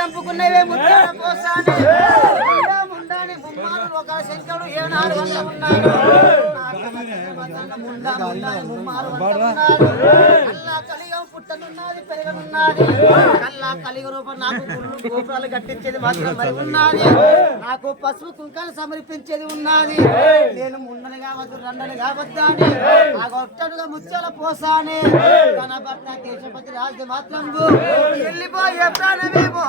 చంపుకున్నవే ముత్యాల పోసాని. ముండాని శంకరుడు ఏ నాలుగు వందలు ఉన్నాడు నా ముండా ముమ్మారు పుట్టనున్నది పెరగనున్నది. కల్లా కలిగ రూపం నాకు గోపురాలు కట్టించేది మాత్రం మరి ఉన్నది. నాకు పసుపు కుంకాలు సమర్పించేది ఉన్నది. నేను ముండని కావద్దు రండని కావద్దాని ఆ గొట్టడుగా ముత్యాల పోసాని. తన భర్త దేశపతి రాజు మాత్రం వెళ్ళిపోయే ప్రాణమేమో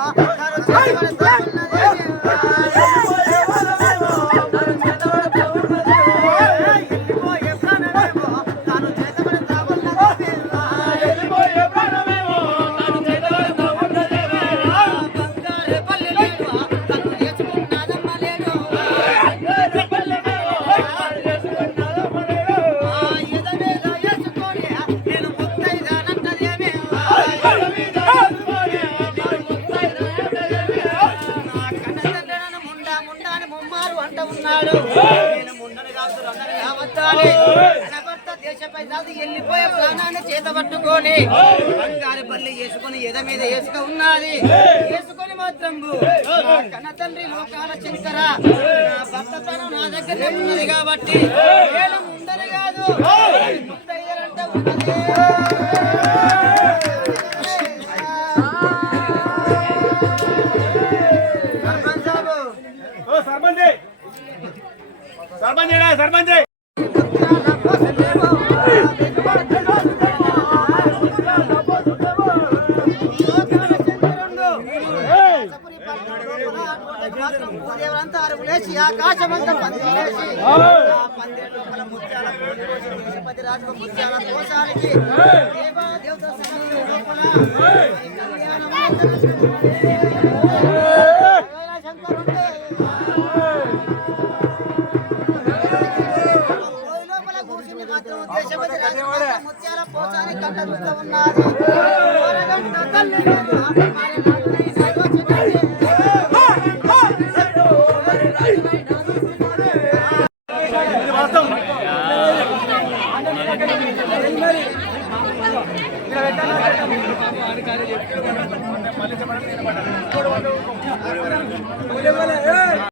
వెళ్ళిపోయే ప్రాణాన్ని చేత పట్టుకొని బంగారు పల్లి వేసుకొని ఎద మీద వేసుక ఉన్నది. వేసుకొని మాత్రం నా కన్న తండ్రి లోకాల శంకర నా భర్త ప్రాణం నా దగ్గర ఉన్నది కాబట్టి నేను ముండని కాదు. ముత్తైదలంట ఉన్నది సర్పంచ్ సాబు. ఓ సర్పంచ్. సర్పంచ్ ఏడా, ఆకాశమంతా ఆ పందిరి లోపల ముత్యాల పోటీ పోసి దేశపతి రాజు ముత్యాల కోశానికి దేవా దేవత లోపల కొబ్బరికాయ సర్పంచ్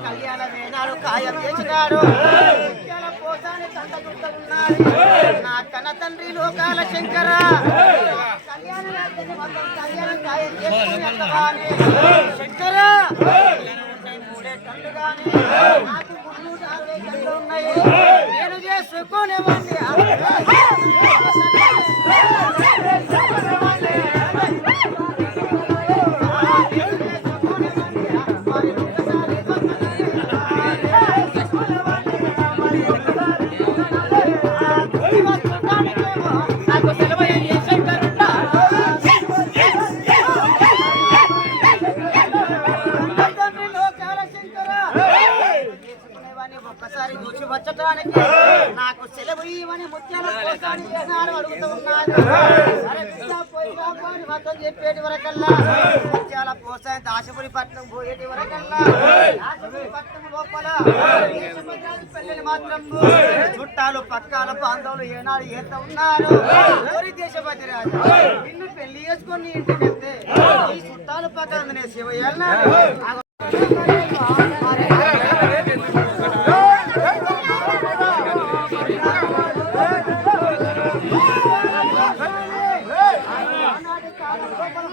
కళ్యాణ వేనాడు ఖాయం చేసినాడు నా కన్న తండ్రి లోకాల శంకర కళ్యాణ కళ్యాణం ఖాయం శంకర! నాకు సెలవు ఇవ్వని ముత్యాల కోసాన్ని ఏనాడు అడుగుతూ ఉన్నాను సరే. బిడ్డ పోయి బాబు అని మొత్తం చెప్పేటి వరకల్లా. ముత్యాల దాశపురి పట్నం పోయేటి వరకల్లా. దాశపురి పట్నం లోపల. పెళ్ళిని మాత్రం. చుట్టాలు పక్కాల బాంధవులు ఏనాడు ఏత ఉన్నారు. ఎవరి దేశపతి రాజా? నిన్ను పెళ్ళి చేసుకొని ఇంటికి వెళ్తే ఈ చుట్టాలు పక్కన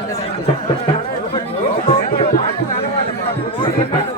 చేస్తావా చేయమంటావా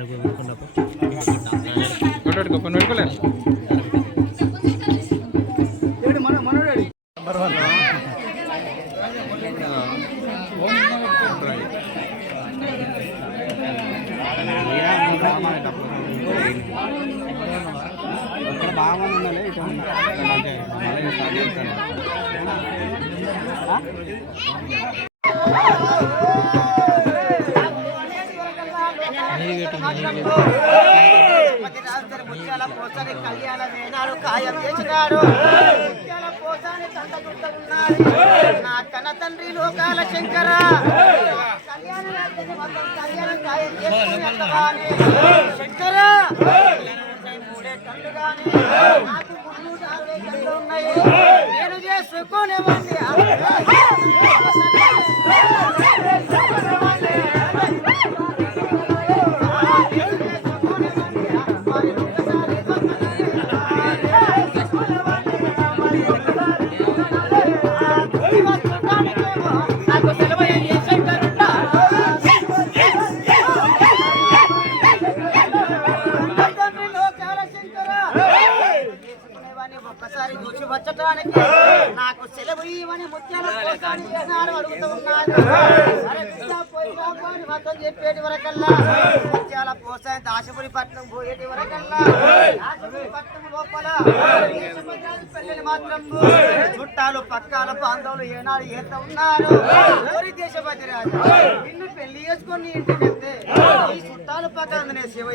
కొన్ని పెట్టుకోలేదు బాగా ఉండాలి ఇటు ముత్యాల పోసాని కళ్యాణ వేనాడు ఖాయం చేసినాడు ముత్యాల పోసాని తంట గుట్ట ఉన్నాడు నా కన్న తండ్రి లోకాల శంకర కళ్యాణ కళ్యాణం ఖాయం శంకర మూడే కళ్ళు నాకు ముళ్ళు ఉన్నాయి నేను చేసుకునేవాడిని. ఏనాడు అడుగుతూ మొత్తం చెప్పేటి వరకల్లా పట్నం పోయేటి వరకల్లా పట్నం లోపల మాత్రం చుట్టాలు పక్కాల బాంధవులు ఏనాడు ఏత ఉన్నారు ఎవరి దేశపతి రాజా నిన్ను పెళ్ళి చేసుకొని ఇంటి ఇంటికి వెళ్తే ఈ చుట్టాలు పక్కన నేను శివ